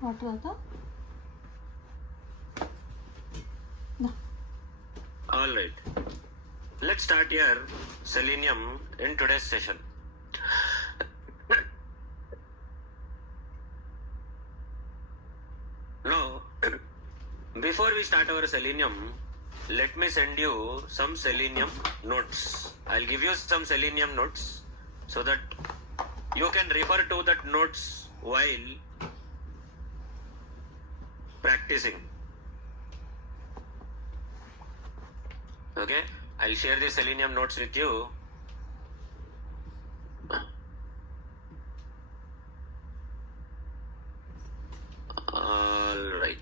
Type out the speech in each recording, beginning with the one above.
What was the? No. All right. Let's start here Selenium in today's session. Now, before we start our Selenium, let me send you some Selenium notes. I'll give you some Selenium notes so that you can refer to that notes while practicing. Okay, I'll share the Selenium notes with you. All right.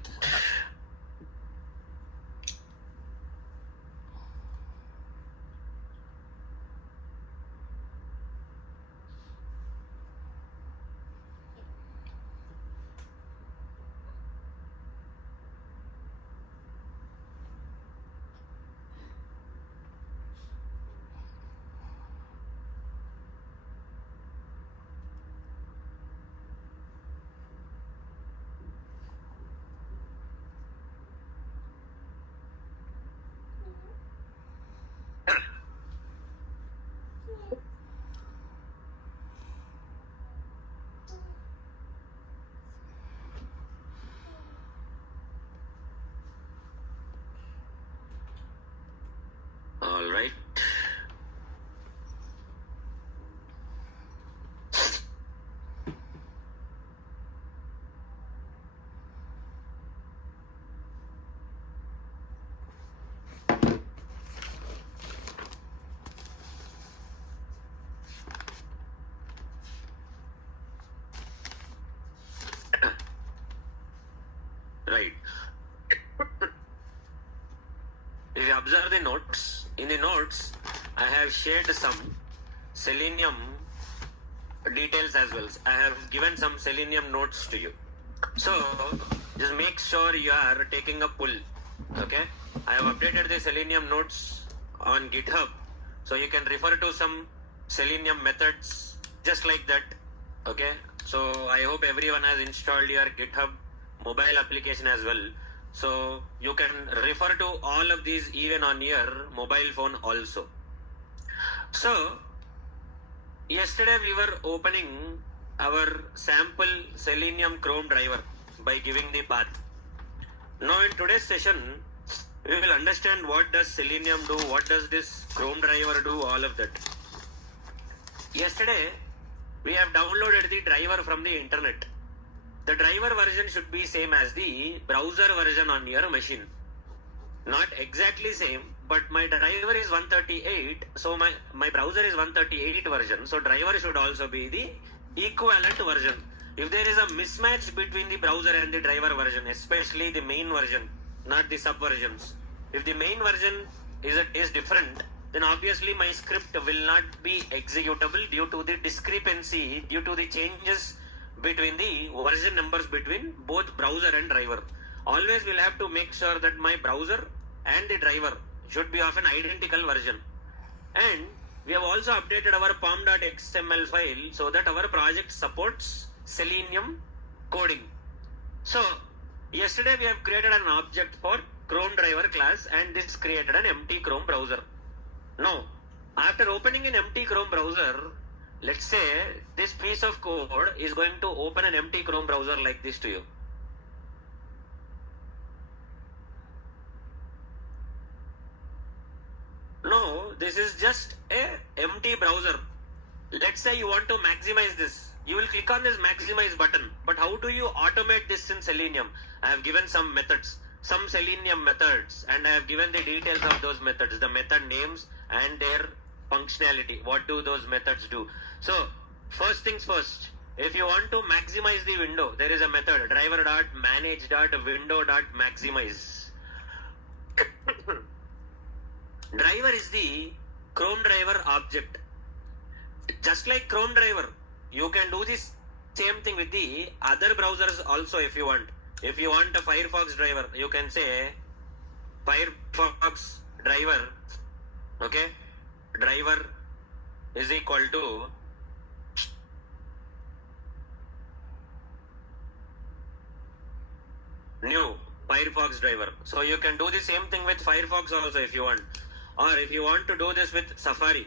All right. Right. If you observe the notes, in the notes, I have shared some Selenium details as well. I have given some Selenium notes to you. So, just make sure you are taking a pull. Okay? I have updated the Selenium notes on GitHub. So, you can refer to some Selenium methods just like that. Okay? So, I hope everyone has installed your GitHub mobile application as well. So, you can refer to all of these even on your mobile phone also. So, yesterday we were opening our sample Selenium Chrome driver by giving the path. Now in today's session, we will understand what does Selenium do, what does this Chrome driver do, all of that. Yesterday, we have downloaded the driver from the internet. The driver version should be same as the browser version on your machine. Not exactly same, but my driver is 138, so my browser is 138 version, so driver should also be the equivalent version. If there is a mismatch between the browser and the driver version, especially the main version, not the subversions, if the main version is different, then obviously my script will not be executable due to the discrepancy, due to the changes between the version numbers between both browser and driver. Always we'll have to make sure that my browser and the driver should be of an identical version. And we have also updated our pom.xml file so that our project supports Selenium coding. So, yesterday we have created an object for Chrome driver class and this created an empty Chrome browser. Now, after opening an empty Chrome browser, let's say this piece of code is going to open an empty Chrome browser like this to you. No, this is just a empty browser. Let's say you want to maximize this. You will click on this maximize button. But how do you automate this in Selenium? I have given some methods, some Selenium methods, and I have given the details of those methods, the method names and their functionality. What do those methods do? So, first things first. If you want to maximize the window, there is a method driver.manage.window.maximize. Driver is the Chrome driver object. Just like Chrome driver, you can do this same thing with the other browsers also if you want. If you want a Firefox driver, you can say Firefox driver, okay, driver is equal to new Firefox driver. So you can do the same thing with Firefox also if you want, or if you want to do this with Safari.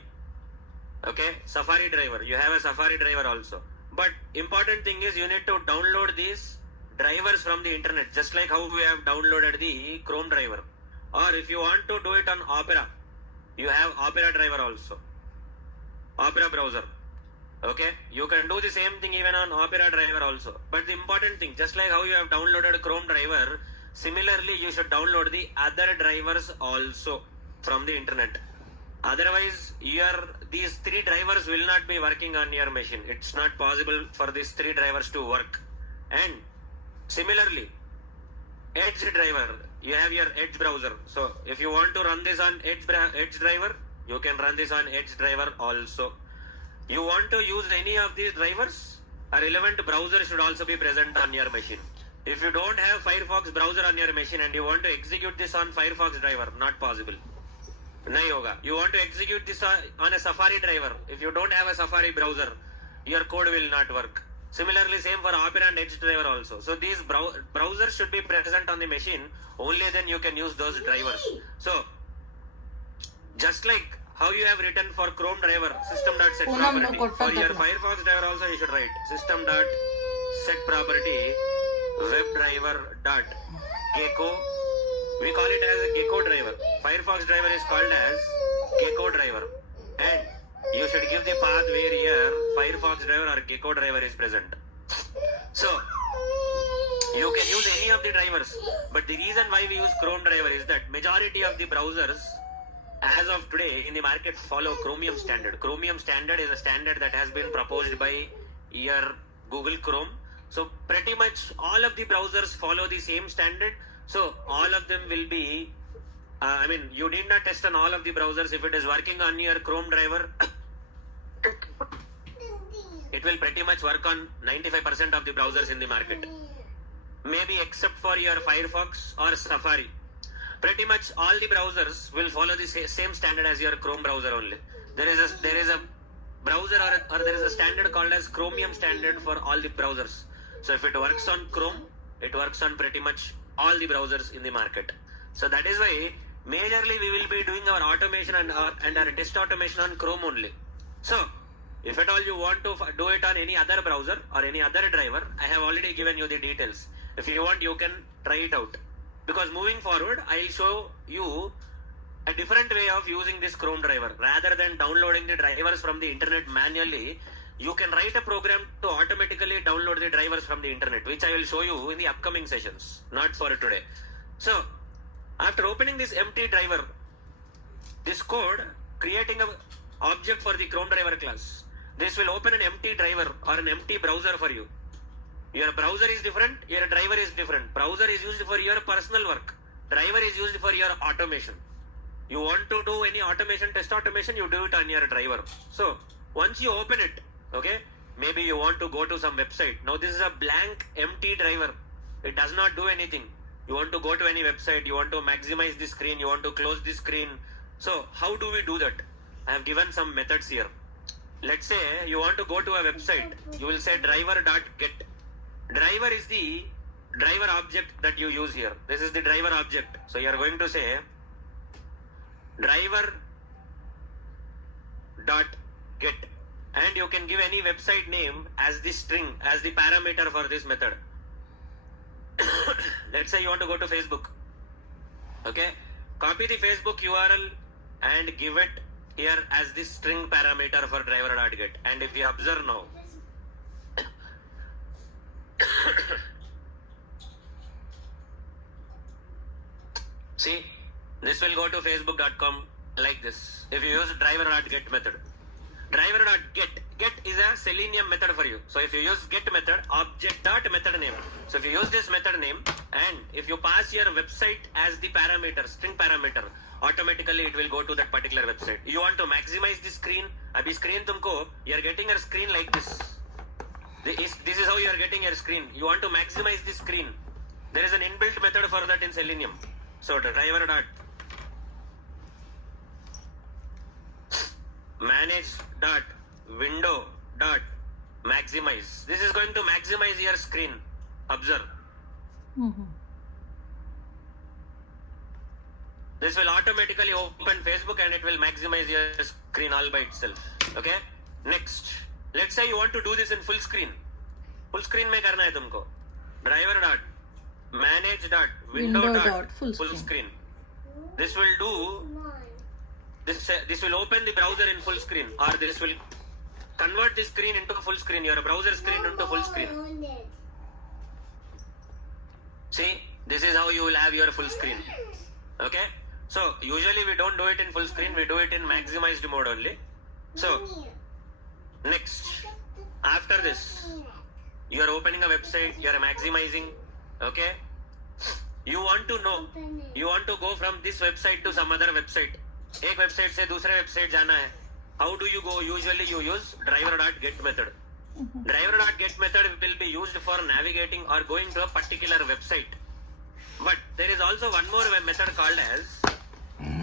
Okay, Safari driver, you have a Safari driver also. But important thing is you need to download these drivers from the internet, just like how we have downloaded the Chrome driver. Or if you want to do it on Opera, you have Opera driver also, Opera browser. Okay, you can do the same thing even on Opera driver also. But the important thing, just like how you have downloaded Chrome driver, similarly you should download the other drivers also from the internet. Otherwise, these three drivers will not be working on your machine. It's not possible for these three drivers to work. And similarly, Edge driver, you have your Edge browser. So if you want to run this on Edge driver, you can run this on Edge driver also. You want to use any of these drivers, a relevant browser should also be present on your machine. If you don't have Firefox browser on your machine and you want to execute this on Firefox driver, not possible. Nahi hoga. You want to execute this on a Safari driver. If you don't have a Safari browser, your code will not work. Similarly, same for Opera and Edge driver also. So these browsers should be present on the machine. Only then you can use those drivers. So just like how you have written for Chrome driver, system.set property. For your Firefox driver also you should write system.set property webdriver.gecko. We call it as a gecko driver. Firefox driver is called as gecko driver. And you should give the path where here Firefox driver or gecko driver is present. So you can use any of the drivers. But the reason why we use Chrome driver is that majority of the browsers as of today in the market follow Chromium standard. Chromium standard is a standard that has been proposed by your Google Chrome. So pretty much all of the browsers follow the same standard. So all of them will be, you need not test on all of the browsers. If it is working on your Chrome driver, it will pretty much work on 95% of the browsers in the market. Maybe except for your Firefox or Safari. Pretty much all the browsers will follow the same standard as your Chrome browser only. There is a browser or there is a standard called as Chromium standard for all the browsers. So if it works on Chrome, it works on pretty much all the browsers in the market. So that is why majorly we will be doing our automation and our test automation on Chrome only. So if at all you want to do it on any other browser or any other driver, I have already given you the details. If you want, you can try it out. Because moving forward, I will show you a different way of using this Chrome driver. Rather than downloading the drivers from the internet manually, you can write a program to automatically download the drivers from the internet, which I will show you in the upcoming sessions, not for today. So, after opening this empty driver, this code, creating an object for the Chrome driver class, this will open an empty driver or an empty browser for you. Your browser is different, your driver is different. Browser is used for your personal work. Driver is used for your automation. You want to do any automation, test automation, you do it on your driver. So, once you open it, okay, maybe you want to go to some website. Now this is a blank, empty driver. It does not do anything. You want to go to any website, you want to maximize the screen, you want to close the screen. So, how do we do that? I have given some methods here. Let's say you want to go to a website. You will say driver.get. Driver is the driver object that you use here. This is the driver object. So you are going to say driver.get, and you can give any website name as the string, as the parameter for this method. Let's say you want to go to Facebook. Okay, copy the Facebook URL and give it here as the string parameter for driver.get. And if you observe now, see, this will go to facebook.com like this. If you use driver.get method. Driver.get is a Selenium method for you. So if you use get method, object.method name. So if you use this method name and if you pass your website as the parameter, string parameter, automatically it will go to that particular website. You want to maximize the screen. Abhi screen tumko, you are getting a screen like this. This is how you are getting your screen. You want to maximize the screen. There is an inbuilt method for that in Selenium. So the driver.manage.window.maximize. This is going to maximize your screen. Observe. This will automatically open Facebook and it will maximize your screen all by itself. Okay? Next. Let's say you want to do this in full screen. Full screen में करना है तुमको. Driver dot manage dot window dot full screen. This will do. This will open the browser in full screen, or this will convert the screen into full screen. Your browser screen into full screen. See, this is how you will have your full screen. Okay. So usually we don't do it in full screen. We do it in maximized mode only. So next, after this, you are opening a website. You are maximizing. Okay. You want to know. You want to go from this website to some other website. एक website से दूसरे website जाना है. How do you go? Usually you use driver.get method. Driver.get method will be used for navigating or going to a particular website. But there is also one more method called as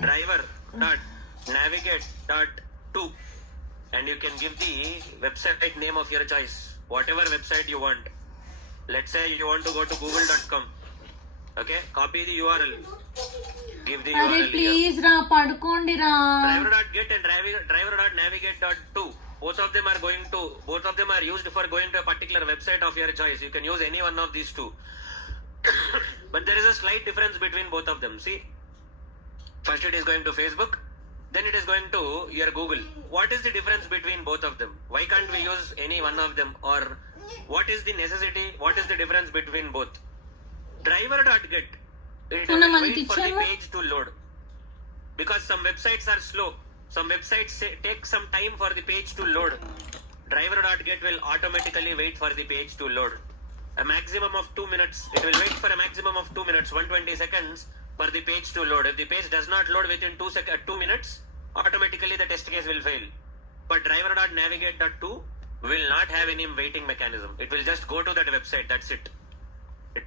driver.navigate.to, and you can give the website name of your choice, whatever website you want. Let's say you want to go to google.com. Okay, copy the URL. Give the अरे URL please रा पढ़कोंडी रा. Driver.get and driver.navigate.to, both of them are used for going to a particular website of your choice. You can use any one of these two. But there is a slight difference between both of them. See, first it is going to Facebook, then it is going to your Google. What is the difference between both of them? Why can't we use any one of them? Or what is the necessity? What is the difference between both? Driver.get, it will wait for the page to load, because some websites are slow. Some websites take some time for the page to load. Driver.get will automatically wait for the page to load. A maximum of 2 minutes. It will wait for a maximum of 2 minutes, 120 seconds for the page to load. If the page does not load within 2 minutes, automatically the test case will fail. But driver.navigate.to will not have any waiting mechanism. It will just go to that website. That's it. It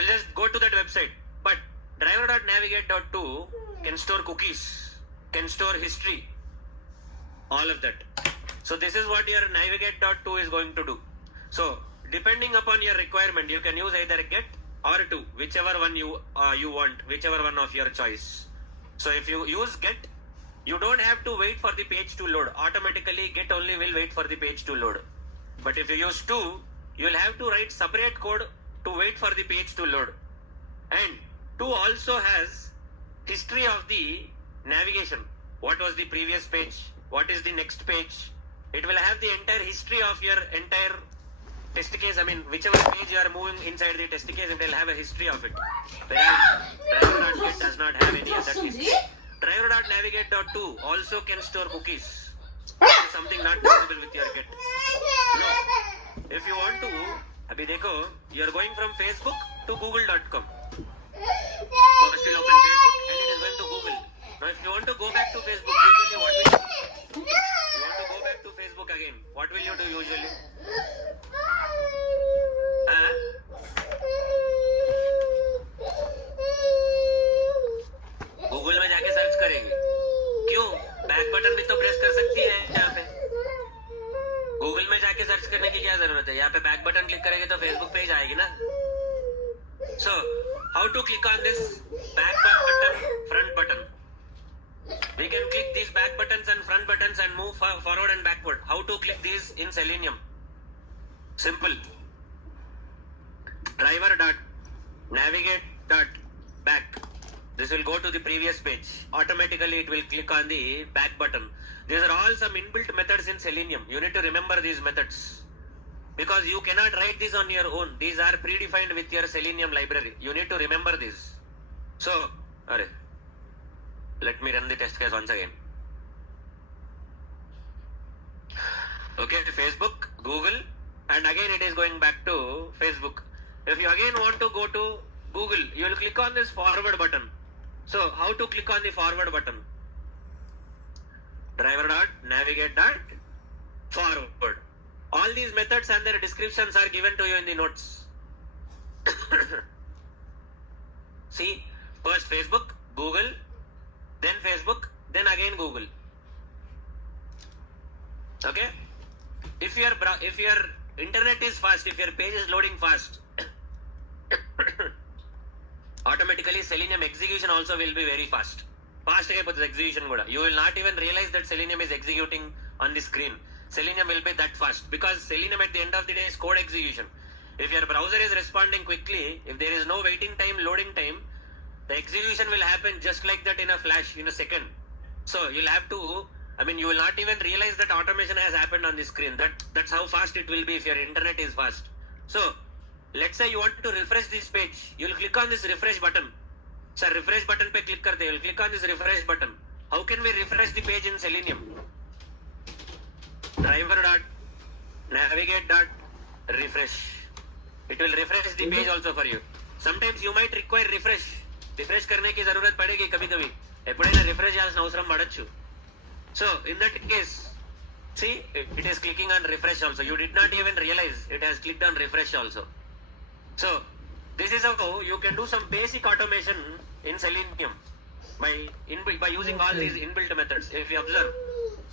will just go to that website. But driver.navigate.to can store cookies, can store history, all of that. So this is what your navigate.to is going to do. So depending upon your requirement, you can use either get or to, whichever one you want, whichever one of your choice. So if you use get, you don't have to wait for the page to load. Automatically get only will wait for the page to load. But if you use to, you will have to write separate code to wait for the page to load. And to also has history of the navigation. What was the previous page? What is the next page? It will have the entire history of your entire test case. I mean, whichever page you are moving inside the test case, it will have a history of it. Whereas driver.get does not have any of that history. Driver.navigate.to also can store cookies. This is something not possible with your get. No. If you want to, abhi dekho, you are going from Facebook to google.com. First you'll open Facebook and it is going to Google. Now if you want to go back to Facebook, usually what will you do? You want to go back to Facebook again. What will you do usually? Google में जाके search करेंगे. क्यों? Back button भी तो press कर सकती है यहाँ पे. गूगल में जाके सर्च करने की क्या जरूरत है? यहाँ पे बैक बटन क्लिक करेंगे तो फेसबुक पेज आएगी ना. So how to click on this back button, front button? We can click these back buttons and front buttons and move forward and backward. How to click these in Selenium? Simple. Driver.navigate.back. This will go to the previous page. Automatically it will click on the back button. These are all some inbuilt methods in Selenium. You need to remember these methods, because you cannot write these on your own. These are predefined with your Selenium library. You need to remember this. So, let me run the test case once again. Okay, Facebook, Google, and again it is going back to Facebook. If you again want to go to Google, you will click on this forward button. So, how to click on the forward button? Driver.navigate.forward. All these methods and their descriptions are given to you in the notes. See, first Facebook, Google, then Facebook, then again Google. Okay? If your internet is fast, if your page is loading fast, automatically Selenium execution also will be very fast. Fast గా అయిపోతుంది execution కూడా. You will not even realize that Selenium is executing on the screen. Selenium will be that fast because Selenium at the end of the day is code execution. If your browser is responding quickly, if there is no waiting time, loading time, the execution will happen just like that in a flash, in a second. So you'll have to, you will not even realize that automation has happened on the screen. That's how fast it will be if your internet is fast. So let's say you want to refresh this page. You'll click on this refresh button. Sir, refresh button पे click करते हैं. You'll click on this refresh button. How can we refresh the page in Selenium? Driver dot navigate dot refresh. It will refresh the page also for you. Sometimes you might require refresh. Refresh करने की जरूरत पड़ेगी कभी-कभी. ఎప్పుడైనా refresh చేయాల్సిన అవసరం పడొచ్చు. So in that case, see, it is clicking on refresh also. You did not even realize it has clicked on refresh also. So this is how you can do some basic automation in Selenium by using all these inbuilt methods. If you observe,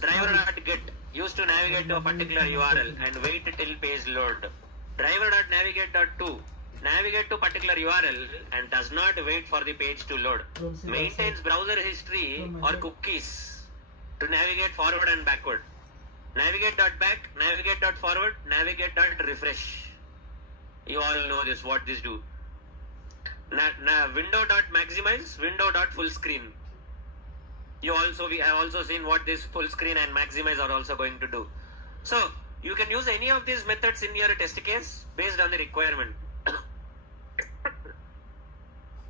driver.get used to navigate to a particular URL and wait till page load. Driver.navigate.to navigate to particular URL and does not wait for the page to load. Maintains browser history or cookies to navigate forward and backward. Navigate.back, navigate.forward, navigate.refresh. You all know this, what this do. Window.maximize, window.full screen. We have also seen what this full screen and maximize are also going to do. So you can use any of these methods in your test case based on the requirement.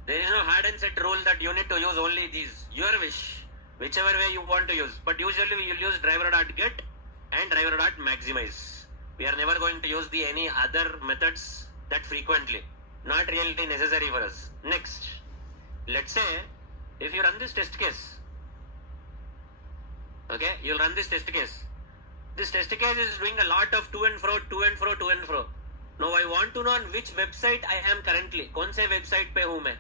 There is no hard and set rule that you need to use only these. Your wish, whichever way you want to use. But usually we will use driver.get and driver.maximize. We are never going to use any other methods that frequently. Not really necessary for us. Next, let's say if you run this test case, okay, you'll run this test case. This test case is doing a lot of to and fro. Now I want to know on which website I am currently. कौन से website पे हूँ मैं?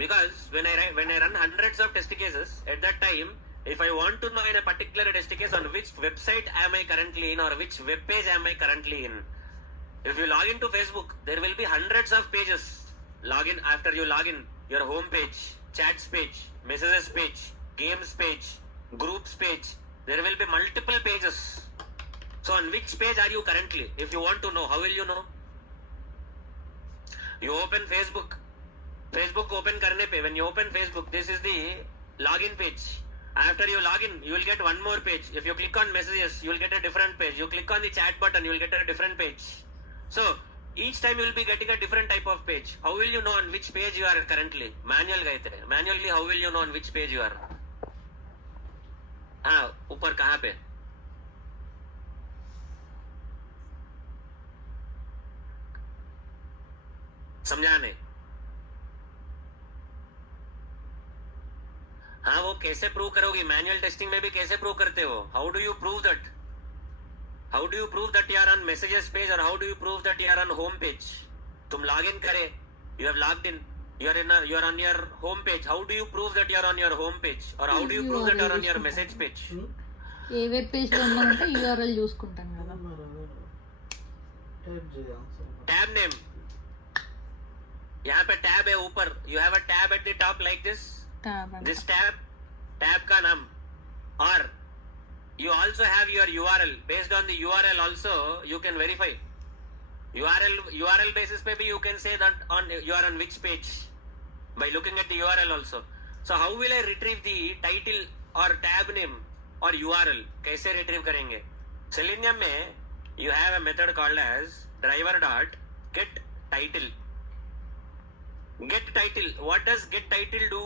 Because when I run hundreds of test cases, at that time, if I want to know in a particular test case on which website am I currently in or which web page am I currently in. If you log into Facebook, there will be hundreds of pages. After you log in, your home page, chats page, messages page, games page, groups page, there will be multiple pages. So on which page are you currently? If you want to know, how will you know? You open Facebook open करने पे, when you open Facebook, this is the login page. After you log in, you will get one more page. If you click on messages, you will get a different page. You click on the chat button, you will get a different page. So each time you will be getting a different type of page. How will you know on which page you are currently? Manually, how will you know on which page you are? हाँ, ऊपर कहाँ पे? समझा नहीं? हाँ, वो कैसे prove करोगी? मैनुअल टेस्टिंग में भी कैसे प्रूव करते हो? How do you prove that? How do you prove that you are on messages page or how do you prove that you are on home page? तुम log in करे, you have logged in, you are on your home page. How do you prove that you are on your home page or how do you prove that you are on your message page? A web page లో ఉన్నామంటే URL చూసుకుంటాం కదా. Tab name. यहाँ पे tab है ऊपर. You have a tab at the top like this. This tab का नाम. Or you also have your URL. Based on the URL also you can verify. URL basis पे भी you can say that you are on which page by looking at the URL also. So how will I retrieve the title or tab name or URL? कैसे retrieve करेंगे? Selenium में you have a method called as driver.getTitle. Get title. What does get title do?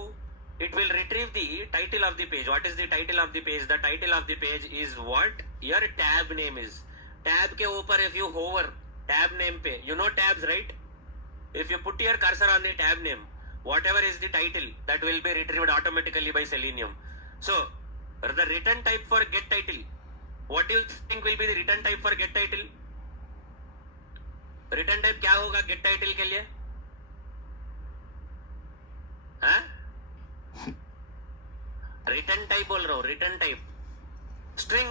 It will retrieve the title of the page. What is the title of the page? The title of the page is what your tab name is. Tab के ऊपर if you hover tab name पे, you know tabs, right? If you put your cursor on the tab name, whatever is the title, that will be retrieved automatically by Selenium. So the return type for get title, what do you think will be the return type for get title? Return type क्या होगा get title के लिए? हाँ? Return type बोल रहा हूँ. Return type string.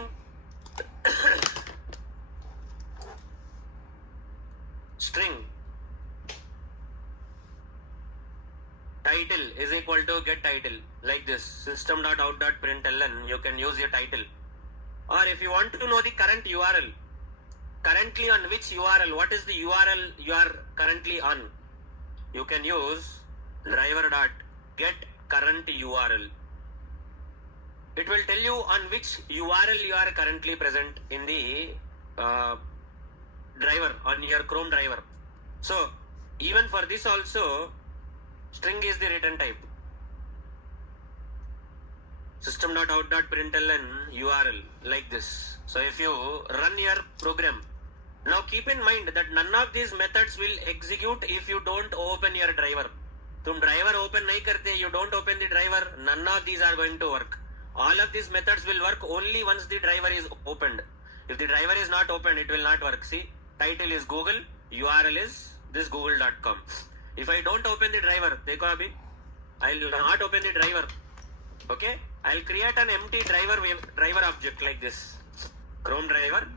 title is equal to get title, like this, system.out.println, you can use your title. Or if you want to know the current URL, currently on which URL, what is the URL you are currently on, you can use driver.get current URL. It will tell you on which URL you are currently present in the driver, on your Chrome driver. So even for this also, string is the return type. System.out.println URL, like this. So if you run your program, now keep in mind that none of these methods will execute if you don't open your driver. तुम driver open नहीं करते, you don't open the driver, none of these are going to work. All of these methods will work only once the driver is opened. If the driver is not opened, it will not work. See, title is Google, URL is this google.com. If I don't open the driver, देखो अभी, I'll not open the driver. Okay, I'll create an empty driver object like this. Chrome driver.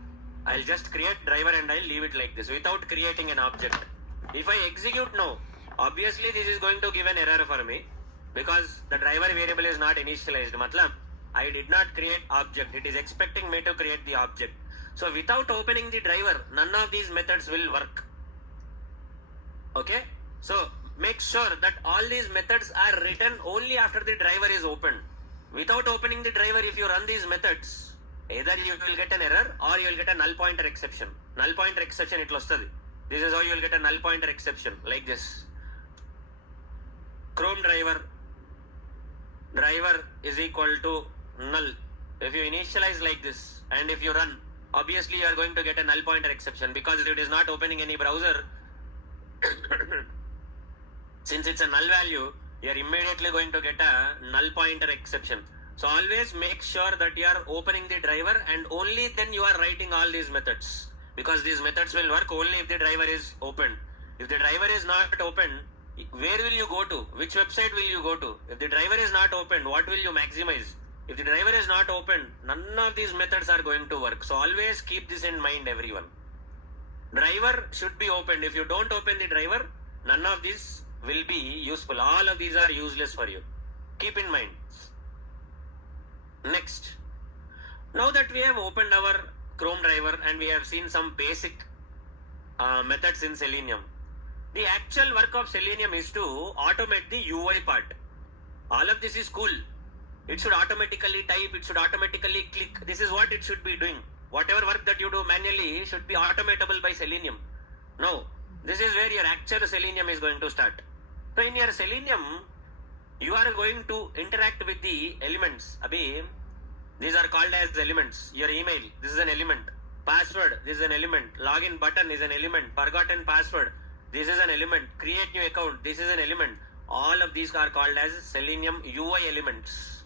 I'll just create driver and I'll leave it like this without creating an object. If I execute now, obviously this is going to give an error for me because the driver variable is not initialized. Matlab, I did not create object. It is expecting me to create the object. So without opening the driver, none of these methods will work. Okay? So make sure that all these methods are written only after the driver is opened. Without opening the driver, if you run these methods, either you will get an error or you will get a null pointer exception. Null pointer exception it lostadi. This is how you will get a null pointer exception, like this. Chrome driver is equal to null. If you initialize like this and if you run, obviously you are going to get a null pointer exception because it is not opening any browser. Since it's a null value, you are immediately going to get a null pointer exception. So always make sure that you are opening the driver and only then you are writing all these methods, because these methods will work only if the driver is open. If the driver is not open, where will you go to? Which website will you go to? If the driver is not open, what will you maximize? If the driver is not open, none of these methods are going to work. So always keep this in mind, everyone. Driver should be opened. If you don't open the driver, none of these will be useful. All of these are useless for you. Keep in mind. Next, now that we have opened our Chrome driver and we have seen some basic methods in Selenium, the actual work of Selenium is to automate the UI part. All of this is cool. It should automatically type, it should automatically click. This is what it should be doing. Whatever work that you do manually should be automatable by Selenium. Now, this is where your actual Selenium is going to start. So in your Selenium, you are going to interact with the elements. Abhi, these are called as elements. Your email, this is an element. Password, this is an element. Login button is an element. Forgotten password, this is an element. Create new account, this is an element. All of these are called as Selenium UI elements.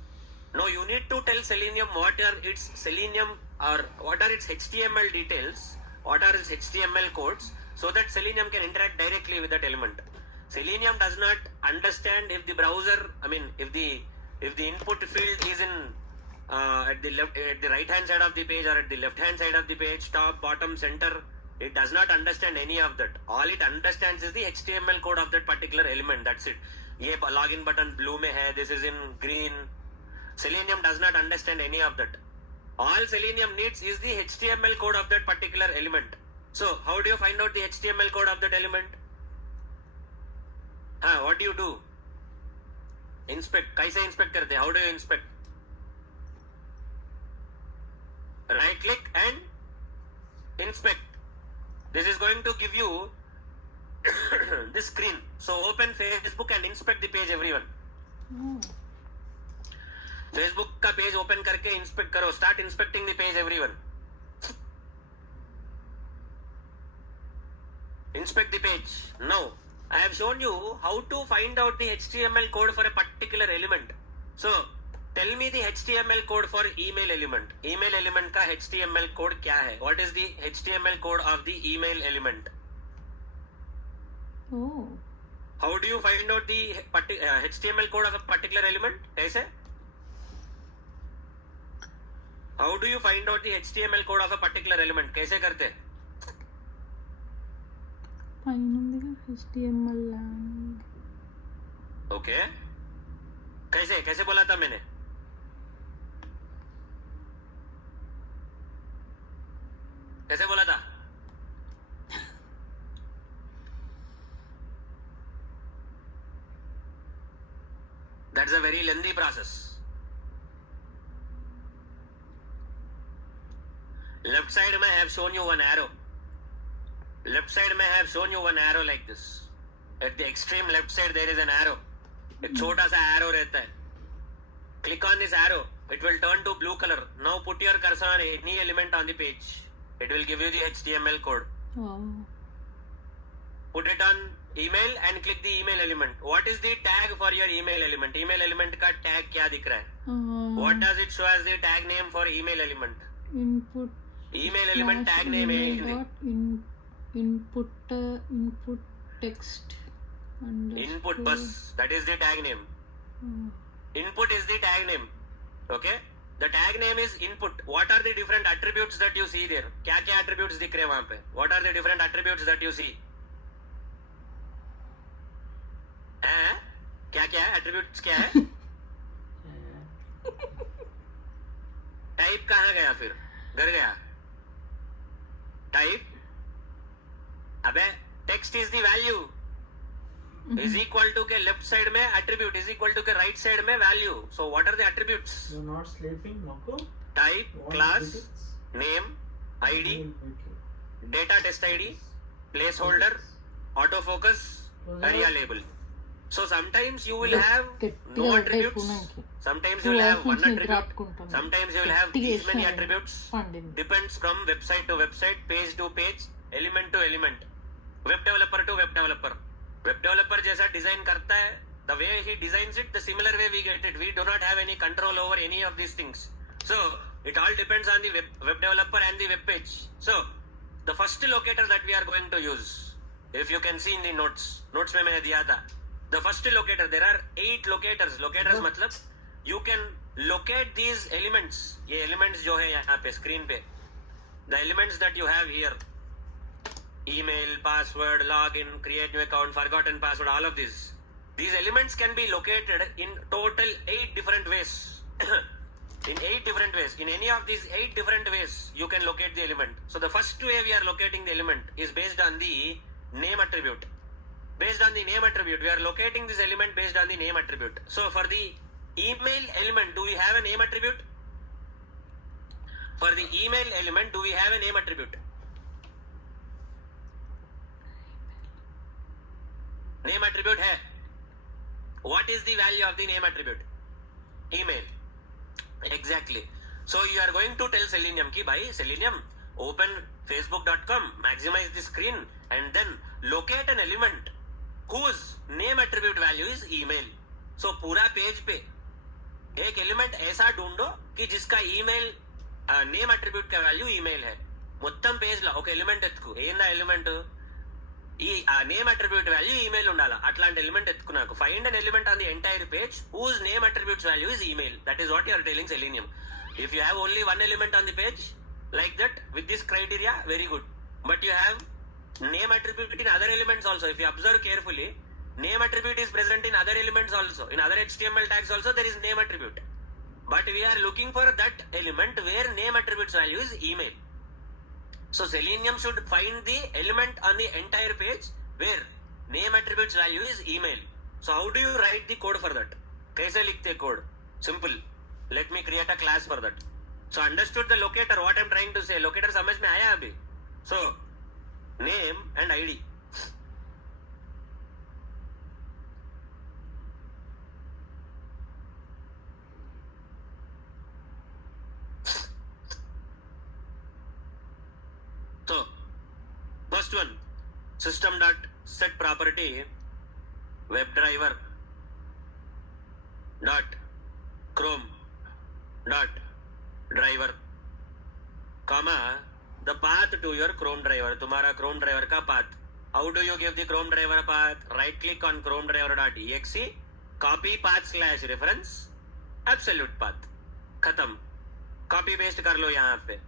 Now you need to tell Selenium what are its Selenium or what are its HTML details, what are its HTML codes, so that Selenium can interact directly with that element. Selenium does not understand if the browser, if the input field is in at the right hand side of the page or at the left hand side of the page, top, bottom, center. It does not understand any of that. All it understands is the HTML code of that particular element. That's it. Ye login button blue mein hai, this is in green. Selenium does not understand any of that. All Selenium needs is the HTML code of that particular element. So how do you find out the HTML code of that element? What do you do? Inspect. Kaise inspect karte? How do you inspect? Right click and inspect. This is going to give you this screen. So open Facebook and inspect the page, everyone. Facebook का page open करके inspect करो. Start inspecting the page, everyone. Inspect the page. Now, I have shown you how to find out the HTML code for a particular element. So, tell me the HTML code for email element. Email element का HTML code क्या है? What is the HTML code of the email element? Oh. How do you find out the HTML code of a particular element? कैसे? How do you find out the HTML code of a particular element? कैसे करते? పైన HTML okay कैसे कैसे बोला था मैंने? कैसे बोला था? That's a very lengthy process. Left side may have shown you one arrow. Left side may have shown you one arrow like this. At the extreme left side there is an arrow. एक छोटा सा arrow रहता है. Click on this arrow. It will turn to blue color. Now put your cursor on any element on the page. It will give you the HTML code. Oh. Put it on email and click the email element. What is the tag for your email element? Email element का tag क्या दिख रहा है? What does it show as the tag name for email element? Input. Email element tag name है. Input text. Input bus. That is the tag name. Input is the tag name. Okay. The tag name is input. What are the different attributes that you see there? क्या क्या attributes दिख रहे हैं वहाँ पे? What are the different attributes that you see? क्या क्या है? Attributes क्या है? Type कहाँ गया फिर? घर गया? Type? अबे text is the value. Is equal to के left side में attribute is equal to के right side में value. So what are the attributes? You're not sleeping, Marco? Type, class, name, ID, data test ID, placeholder, autofocus, area label. So sometimes you will have no attributes. Sometimes you will have one attribute. Sometimes you will have these many attributes. Depends from website to website, page to page, element to element, web developer to web developer. Web developer जैसा design करता है, the way he designs it, the similar way we get it. We do not have any control over any of these things. So it all depends on the web developer and the web page. So the first locator that we are going to use, if you can see in the notes में मैंने दिया था. The first locator, there are 8 locators. Locators मतलब you can locate these elements. ये elements जो है यहाँ पे screen पे, the elements that you have here. Email, password, login, create new account, forgotten password, all of these. These elements can be located in total 8 different ways. In 8 different ways. In any of these 8 different ways, you can locate the element. So the first way we are locating the element is based on the name attribute. Based on the name attribute, we are locating this element based on the name attribute. So for the email element, do we have a name attribute? For the email element, do we have a name attribute? Name attribute है. What is the value of the name attribute? Email. Exactly. So you are going to tell Selenium कि भाई Selenium, open facebook.com, maximize the screen and then locate an element whose name attribute value is email. So पूरा page पे एक element ऐसा ढूंढो कि जिसका email name attribute का वैल्यू ईमेल है. మొత్తం పేజ్ లో ఒక ఎలిమెంట్ ఎత్తుకు. ఏందా ఎలిమెంట్? ఈ నేమ్ అట్రిబ్యూట్ వాల్యూ ఈమెయిల్ ఉండాలా. అట్లాంటి ఎలిమెంట్ ఎత్తుకున్నాకు. Find an element on the entire page whose name attributes value is email. That is what you are telling Selenium. If you have only one element on the page like that with this criteria, very good. But you have name attribute in other elements also. If you observe carefully, name attribute is present in other elements also. In other HTML tags also there is name attribute. But we are looking for that element where name attributes value is email. So Selenium should find the element on the entire page where name attributes value is email. So how do you write the code for that? कैसे लिखते code? Simple. Let me create a class for that. So understood the locator, what I'm trying to say. Locator समझ में आया अभी? So name and ID. So first one, system dot set property WebDriver dot Chrome dot driver comma the path to your Chrome driver. तुम्हारा Chrome driver का path. How do you give the Chrome driver path? Right click on Chrome driver dot exe, copy path slash reference, absolute path. खत्म. Copy paste कर लो यहाँ पे.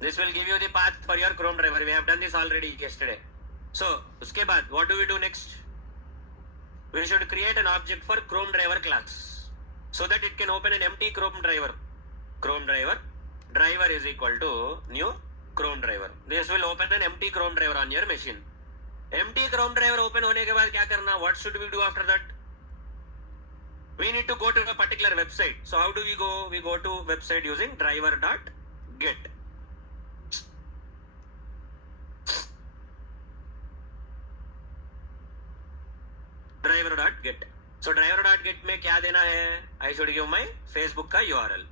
This will give you the path for your Chrome driver. We have done this already yesterday. So उसके बाद what do we do next? we should create an object for Chrome driver class so that it can open an empty Chrome driver. Chrome driver is equal to new Chrome driver. This will open an empty Chrome driver on your machine. Empty Chrome driver open होने के बाद क्या करना? What should we do after that? We need to go to a particular website. So how do we go? We go to website using driver.get. driver.get. So driver.get में क्या देना है? I should give my Facebook का URL.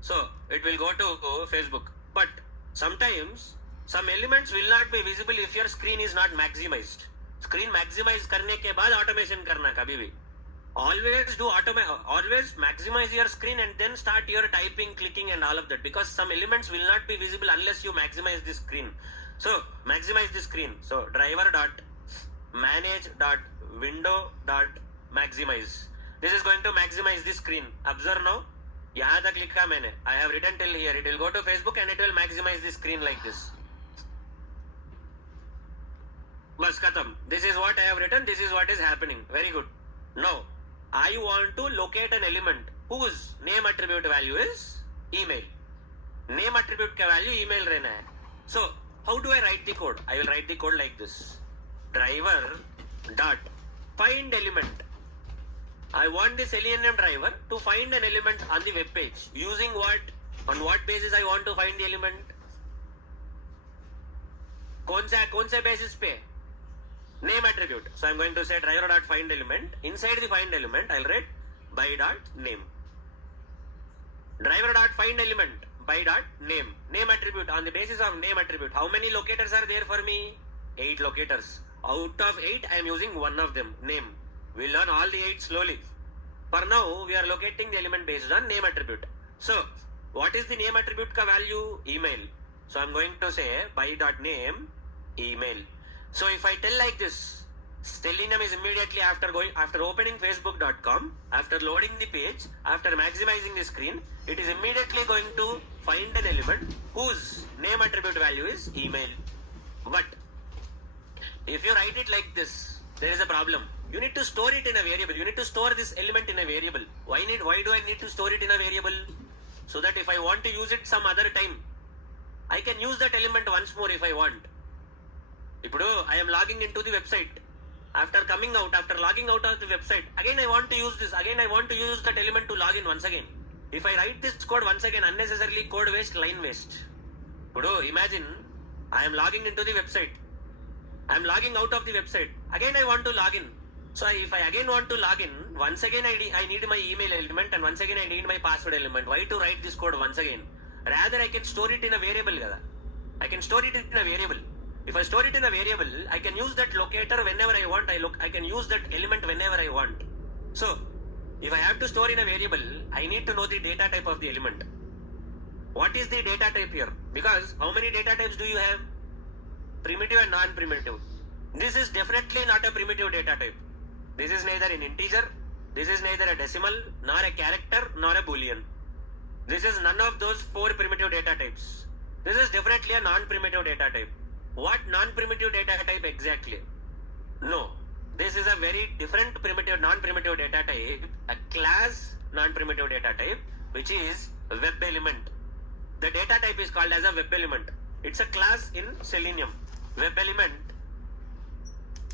So it will go to Facebook. But sometimes some elements will not be visible if your screen is not maximized. Screen maximize करने के बाद automation करना कभी भी. Always maximize your screen and then start your typing, clicking and all of that, because some elements will not be visible unless you maximize the screen. So maximize the screen. So driver.manage.window.maximize. This is going to maximize the screen. Observe now. यहाँ तक लिखा मैंने. I have written till here. It will go to Facebook and it will maximize the screen like this. बस खत्म. This is what I have written. This is what is happening. Very good. Now I want to locate an element whose name attribute value is email. Name attribute का value email रहना है. So how do I write the code? I will write the code like this. Driver dot find element. I want the Selenium driver to find an element on the web page. Using what? On what basis I want to find the element? कौन से basis पे? Name attribute. So I'm going to say driver.find element. Inside the find element, I'll write by.name. Driver.find element by.name. Name attribute. On the basis of name attribute, how many locators are there for me? 8 locators. Out of 8, I am using one of them, name. We'll learn all the 8 slowly. For now, we are locating the element based on name attribute. So, what is the name attribute ka value? Email. So I'm going to say by.name email. So if I tell like this, Selenium is immediately after opening facebook.com, after loading the page, after maximizing the screen, it is immediately going to find an element whose name attribute value is email. But if you write it like this, there is a problem. You need to store it in a variable. You need to store this element in a variable. Why do I need to store it in a variable? So that if I want to use it some other time, I can use that element once more if I want. ఇప్పుడు I am logging into the website. After logging out of the website, again I want to use this. Again I want to use that element to log in once again. If I write this code once again, unnecessarily code waste, line waste. ఇప్పుడు imagine I am logging into the website. I am logging out of the website. Again I want to log in. So if I again want to log in, once again I need my email element and once again I need my password element. Why to write this code once again? Rather I can store it in a variable. I can store it in a variable. If I store it in a variable, I can use that locator whenever I want. I can use that element whenever I want. So, if I have to store in a variable, I need to know the data type of the element. What is the data type here? Because how many data types do you have? Primitive and non-primitive. This is definitely not a primitive data type. This is neither an integer, this is neither a decimal, nor a character, nor a boolean. This is none of those 4 primitive data types. This is definitely a non-primitive data type. What non-primitive data type exactly? No. This is a very different non-primitive data type, a class non-primitive data type, which is web element. The data type is called as a web element. It's a class in Selenium. Web element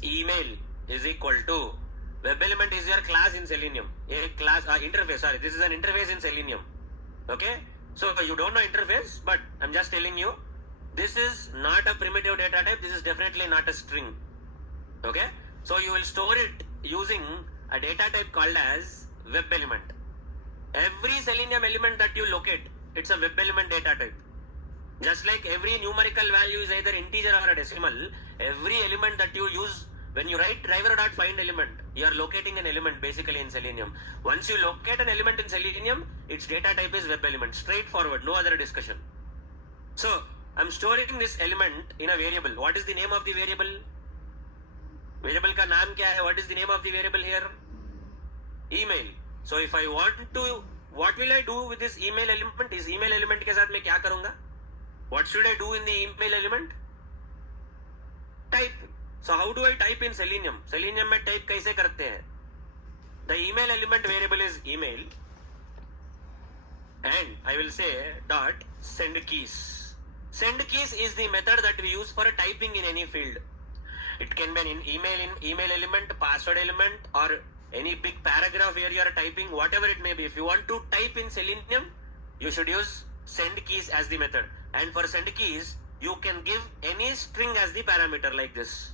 email is equal to, web element is your class in Selenium. A class interface, sorry, this is an interface in Selenium. Okay? So you don't know interface, but I'm just telling you, this is not a primitive data type. This is definitely not a string. Okay? So you will store it using a data type called as web element. Every Selenium element that you locate, it's a web element data type. Just like every numerical value is either integer or a decimal, every element that you use when you write driver.find element, you are locating an element basically in Selenium. Once you locate an element in Selenium, its data type is web element. Straightforward, no other discussion. So I'm storing this element in a variable. What is the name of the variable? Variable का नाम क्या है? What is the name of the variable here? Email. So if I want to, what will I do with this email element? इस email element के साथ मैं क्या करूँगा? What should I do in the email element? Type. So how do I type in Selenium? Selenium में type कैसे करते हैं? the email element variable is email, and I will say dot send keys. Send keys is the method that we use for typing in any field. It can be an email element, password element, or any big paragraph where you are typing, whatever it may be. If you want to type in Selenium, you should use send keys as the method. And for send keys, you can give any string as the parameter like this.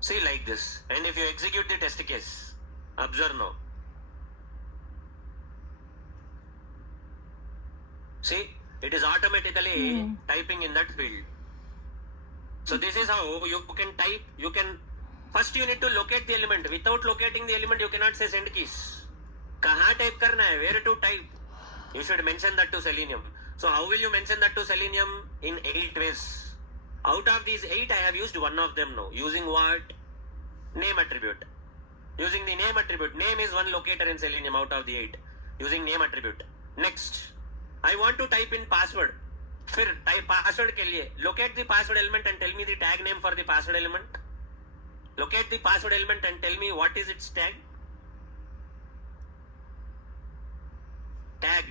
See, like this. And if you execute the test case, observe now. See, it is automatically typing in that field. So this is how you can type. First you need to locate the element. Without locating the element, you cannot say send keys. Kahan type karna hai? Where to type? You should mention that to Selenium. So how will you mention that to Selenium? In 8 ways. Out of these 8, I have used one of them now. Using what? Name attribute. Using the name attribute. Name is one locator in Selenium out of the 8. Using name attribute. Next, I want to type in password. फिर type password के लिए locate the password element and tell me the tag name for the password element. Locate the password element and tell me what is its tag. Tag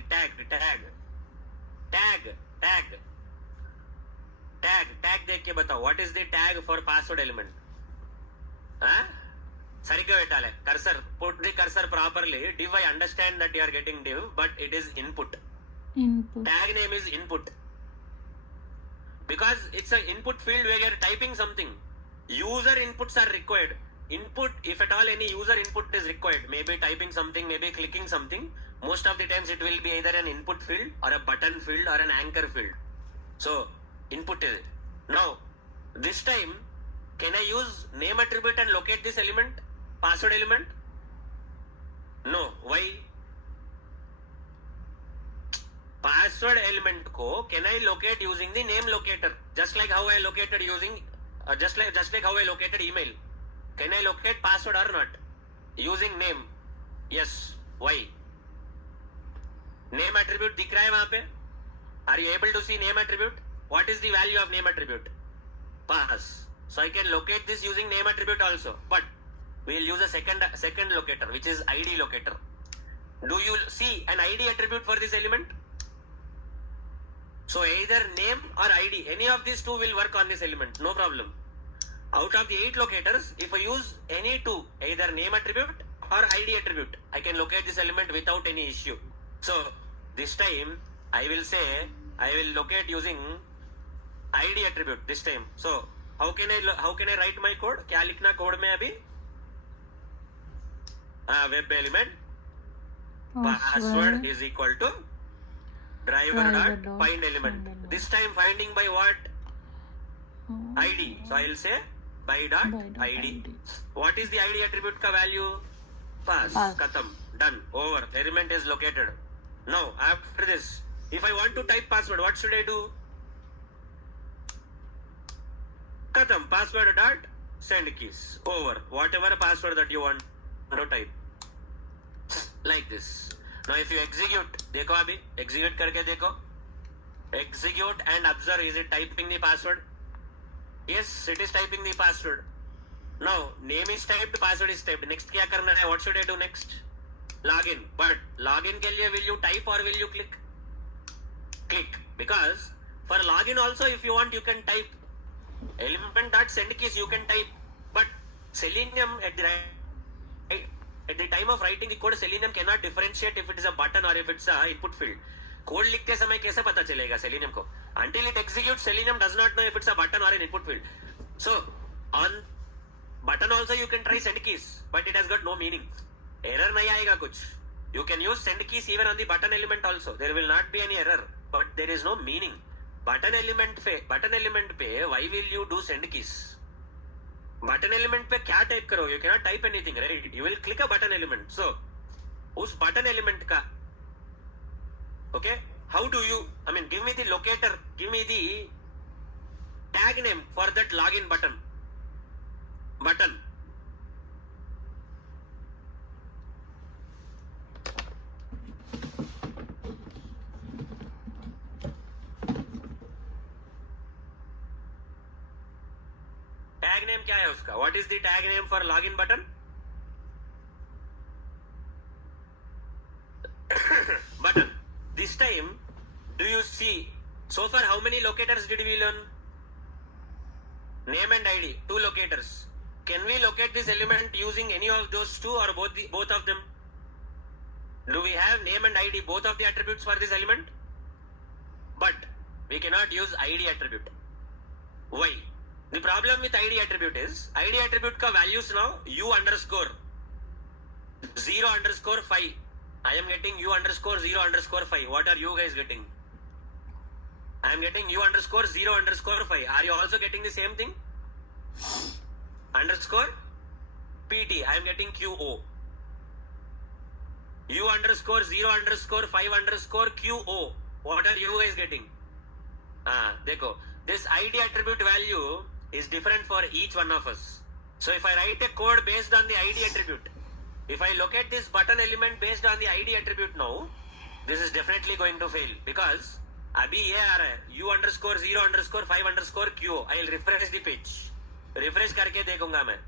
देख के बताओ. What is the tag for password element? Huh? సరిగ్గా పెట్టాలి. Cursor. Put the cursor properly. Div, I understand that you are getting div, but it is input. Tag name is input. Because it's an input field where you are typing something. User inputs are required. Input, if at all any user input is required, maybe typing something, maybe clicking something, most of the times it will be either an input field or a button field or an anchor field. So, input is it. Now, this time, can I use name attribute and locate this element? Password element? No. Why? Password element ko can I locate using the name locator? Just like how I located using, just like how I located email. Can I locate password or not? Using name. Yes. Why? Name attribute दिख रहा है वहाँ पे? Are you able to see name attribute? What is the value of name attribute? Pass. So I can locate this using name attribute also. But we will use a second locator, which is ID locator. Do you see an ID attribute for this element? So either name or ID, any of these two will work on this element, no problem. Out of the 8 locators, if I use any two, either name attribute or ID attribute, I can locate this element without any issue. So this time I will say I will locate using ID attribute this time. So how can I write my code? क्या लिखना code में अभी? Web element password is equal to driver dot find element. This time finding by what? ID. So I will say by dot ID. What is the ID attribute ka value? Pass. Khatam. Done. Over. Element is located. Now after this, if I want to type password, what should I do? Khatam. Password dot send keys. Over. Whatever password that you want to type. Like this. Now if you execute, देखो अभी execute करके देखो. Execute and observe, is it typing the password? Yes, it is typing the password. Now name is typed, password is typed. Next क्या करना है? What should I do next? Login. But login के लिए will you type or will you click? Click. Because for login also, if you want, you can type. Element dot send keys you can type. But Selenium at the time of writing the code, Selenium cannot differentiate if it is a button or if it's a input field. Code लिखते समय कैसे पता चलेगा Selenium को? Until it executes, Selenium does not know if it's a button or an input field. So on button also you can try send keys, but it has got no meaning. Error नहीं आएगा कुछ. You can use send keys even on the button element also. There will not be any error, but there is no meaning. Button element पे why will you do send keys? Button element पे क्या type करो? You can not type anything, right? You will click a button element. So उस button element का okay, how do you, I mean give me the locator, give me the tag name for that login button. name क्या है उसका? What is the tag name for login button? Button. This time, do you see? So far, how many locators did we learn? Name and ID, 2 locators. Can we locate this element using any of those 2 or both of them? Do we have name and ID, both of the attributes for this element? But we cannot use ID attribute. Why? The problem with ID attribute is, ID attribute ka values now u underscore 0 underscore 5. I am getting u underscore 0 underscore 5. What are you guys getting? I am getting u underscore 0 underscore 5. Are you also getting the same thing? Underscore pt. I am getting qo. U underscore 0 underscore 5 underscore qo. What are you guys getting? Dekho. This ID attribute value is different for each one of us. So if I write a code based on the ID attribute, if I locate this button element based on the ID attribute now, this is definitely going to fail because abhi ye aa raha hai u underscore 0 underscore 5 underscore qo. I will refresh the page. Refresh karke dekhunga main.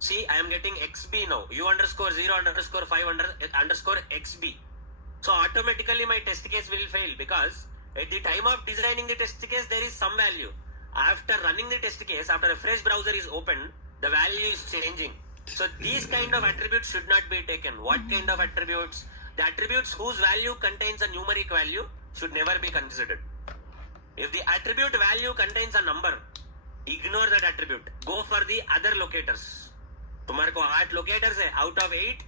See, I am getting xb now. U underscore 0 underscore 5 underscore xb. So automatically my test case will fail because at the time of designing the test case, there is some value. After running the test case, after a fresh browser is opened, the value is changing. So these kind of attributes should not be taken. What kind of attributes? The attributes whose value contains a numeric value should never be considered. If the attribute value contains a number, ignore that attribute. Go for the other locators. तुम्हारे को 8 locators है. Out of 8,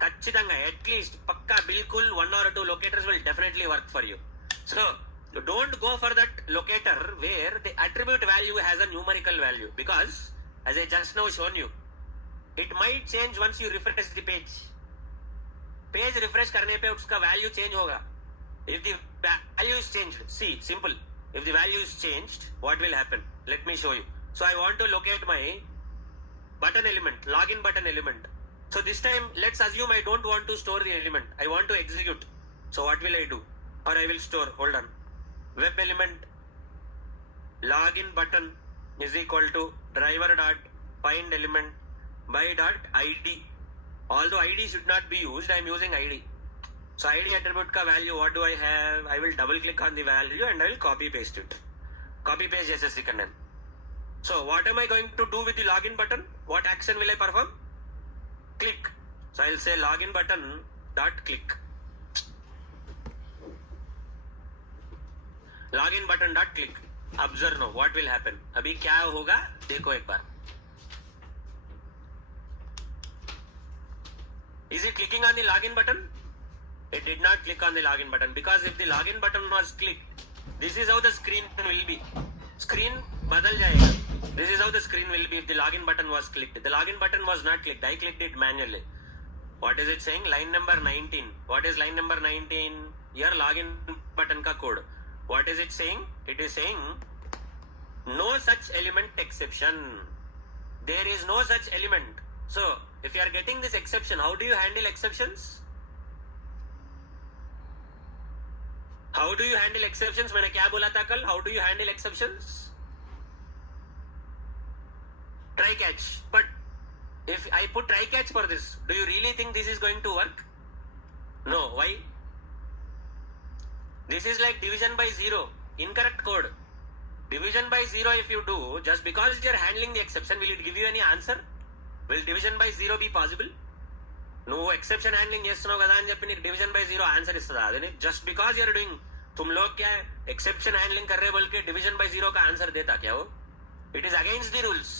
ఖచ్చితంగా at least పక్కా बिल्कुल 1 or 2 locators will definitely work for you. So don't go for that locator where the attribute value has a numerical value because as I just now shown you, it might change once you refresh the page. Page refresh करने पे उसका value change होगा. If the value is changed, see, simple. If the value is changed, what will happen? Let me show you. So I want to locate my button element, login button element. So this time, let's assume I don't want to store the element. I want to execute. So what will I do? Or I will store, hold on. Web element login button is equal to driver dot find element by dot id. Although id should not be used, I am using id. So id attribute ka value, what do I have? I will double click on the value and I will copy paste it. Copy paste SSC command. So what am I going to do with the login button? What action will I perform? Click. So I will say login button dot click. Login button dot click. Observe now what will happen. अभी क्या होगा देखो एक बार. Is it clicking on the login button? It did not click on the login button because if the login button was clicked, this is how the screen will be. Screen बदल जाएगा. This is how the screen will be if the login button was clicked. The login button was not clicked. I clicked it manually. What is it saying? Line number 19. What is line number 19? Your login button ka code. What is it saying? It is saying no such element exception. There is no such element. So if you are getting this exception, how do you handle exceptions? How do you handle exceptions? मैंने क्या बोला था कल? How do you handle exceptions? Try catch. But if I put try catch for this, do you really think this is going to work? No. Why? This is like division by 0. Incorrect code. Division by 0 if you do, just because you are handling the exception, will it give you any answer? Will division by 0 be possible? నువ్వు exception handling చేస్తున్నావు కదా అని చెప్పి నీకు division by 0 answer ఇస్తుందా? అది just because you are doing तुम लोग क्या एक्सेप्शन हैंडलिंग कर रहे बोल के डिविजन बाय 0 का आंसर देता क्या वो? It is against the rules.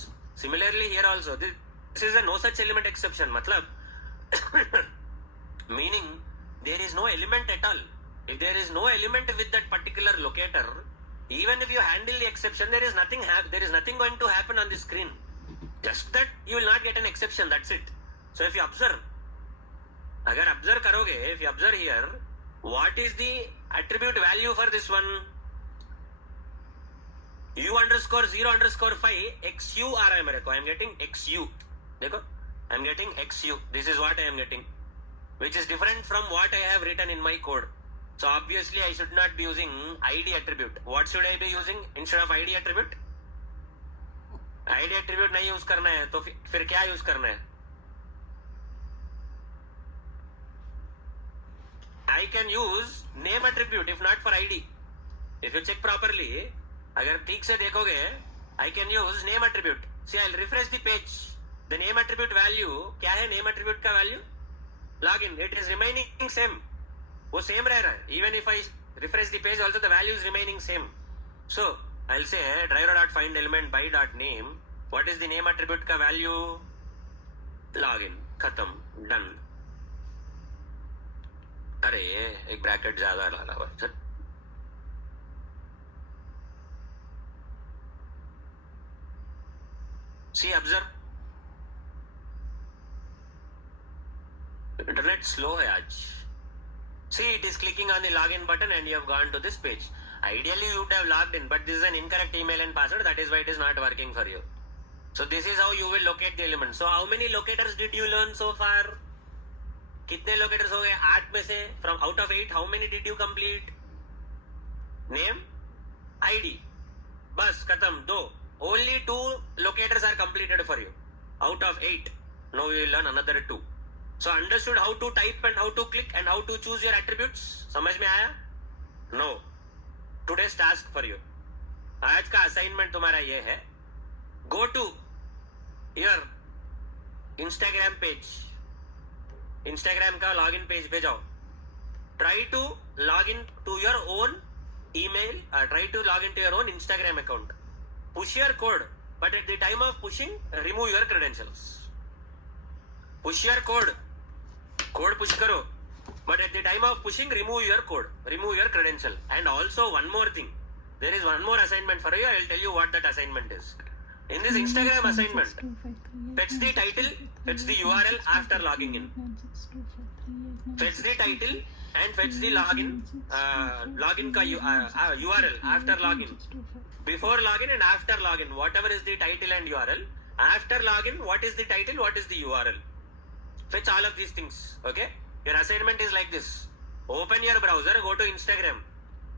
Similarly here also this is a no such element exception. मतलब meaning there is no element at all. If there is no element with that particular locator, even if you handle the exception, there is nothing going to happen on the screen. Just that you will not get an exception. That's it. So if you observe, अगर observe करोगे, if you observe here, what is the attribute value for this one? U underscore 0 underscore 5 XU आ रहा है मेरे को. I am getting XU. देखो, I am getting XU. This is what I am getting, which is different from what I have written in my code. So obviously I should not be using ID attribute. What should I be using instead of ID attribute? ID attribute नहीं use करना है तो फिर क्या use करना है? I can use name attribute if not for ID. If you check properly, अगर ठीक से देखोगे, I can use name attribute. See, I'll refresh the page. The name attribute value क्या है? name attribute का value login. It is remaining same. वो same रह रहा है. Even if I refresh the page, also the value is remaining same. So I'll say driver.find element by dot name. What is the name attribute का value? login. खत्म. Done. अरे एक bracket ज्यादा डाला हुआ है. See, observe. Internet slow है आज. See, it is clicking on the login button and you have gone to this page. Ideally, you would have logged in, but this is an incorrect email and password. That is why it is not working for you. So this is how you will locate the element. So how many locators did you learn so far? कितने locators हो गए? 8 में से. From out of 8, how many did you complete? Name, ID. बस खत्म. 2. Only 2 locators are completed for you out of 8. Now we will learn another 2. So understood how to type and how to click and how to choose your attributes? समझ में आया? No. Today's task for you. आज का assignment तुम्हारा ये है. Go to your Instagram page. Instagram का login page पे जाओ. Try to log in to your own email. Try to log into your own Instagram account. Push your code, but at the time of pushing, remove your credentials. Push your code. Code push karo, but at the time of pushing, remove your code, remove your credential. And also one more thing, there is one more assignment for you. I will tell you what that assignment is. In this Instagram assignment, fetch the title, fetch the URL after logging in. Fetch the title and fetch the login ka URL after login. Before login and after login, whatever is the title and URL. After login, what is the title, what is the URL? Fetch all of these things, okay? Your assignment is like this. Open your browser, go to Instagram.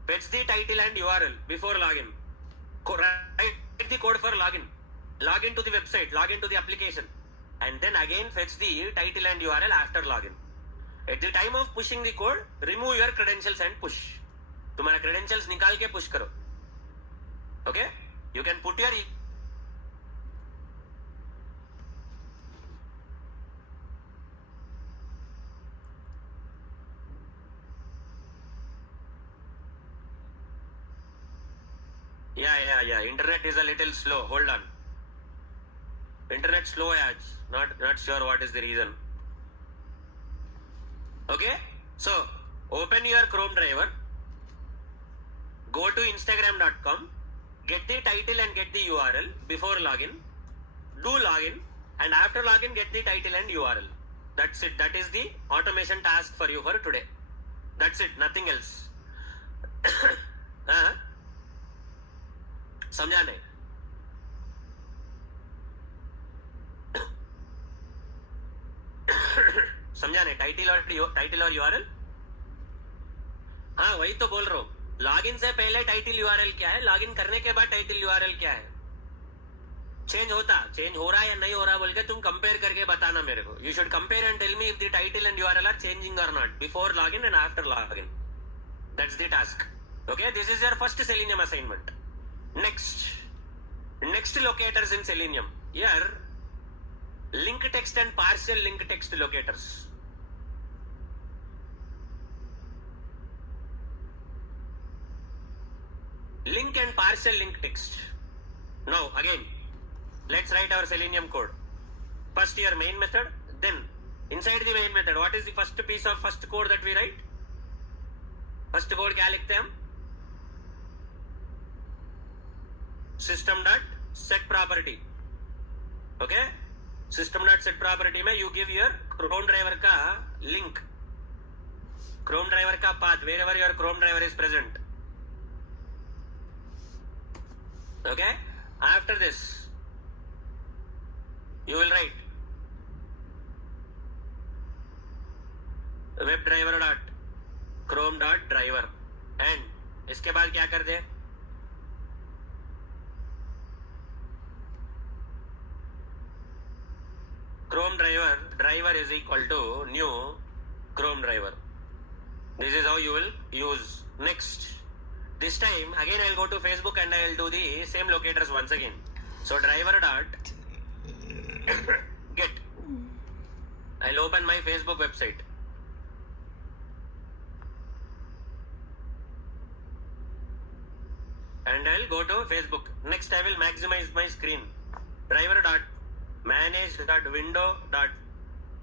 Fetch the title and URL before login. Write the code for login. Log into the website, log into the application. And then again fetch the title and URL after login. At the time of pushing the code, remove your credentials and push. तुम्हारा credentials निकाल के push करो. Okay? You can put your Yeah. Internet is a little slow. Hold on. Internet slow है आज. Not sure what is the reason. Okay? So, open your Chrome driver. Go to Instagram.com. Get the title and get the URL before login. Do login. And after login, get the title and URL. That's it. That is the automation task for you for today. That's it. Nothing else. समझा नहीं? समझा नहीं? Title और URL. हाँ, वही तो बोल रहा हूँ. लॉगिन से पहले टाइटल यूआरएल क्या है, लॉगिन करने के बाद टाइटल यूआरएल क्या है. चेंज हो रहा है या नहीं हो रहा बोल के तुम कंपेयर करके बताना मेरे को. You should compare and tell me if the title and URL are changing और not before login and after login. That's the task. Okay, this is your first Selenium assignment. Next locators in Selenium. Here, link text and partial link text locators. Link and partial link text. Now again, let's write our Selenium code. First your main method, then inside the main method, what is the first piece of first code that we write? First code क्या लिखते हैं हम? System.setProperty. Okay? System.setProperty में you give your Chrome driver का link, Chrome driver का path, wherever your Chrome driver is present. Okay? After this, you will write webdriver.chrome.driver and इसके बाद क्या कर दे? Chrome driver is equal to new Chrome driver. This is how you will use. Next, this time again I'll go to Facebook and I'll do the same locators once again. So driver dot get. I'll open my Facebook website. And I'll go to Facebook. Next I will maximize my screen. Driver dot manage dot window dot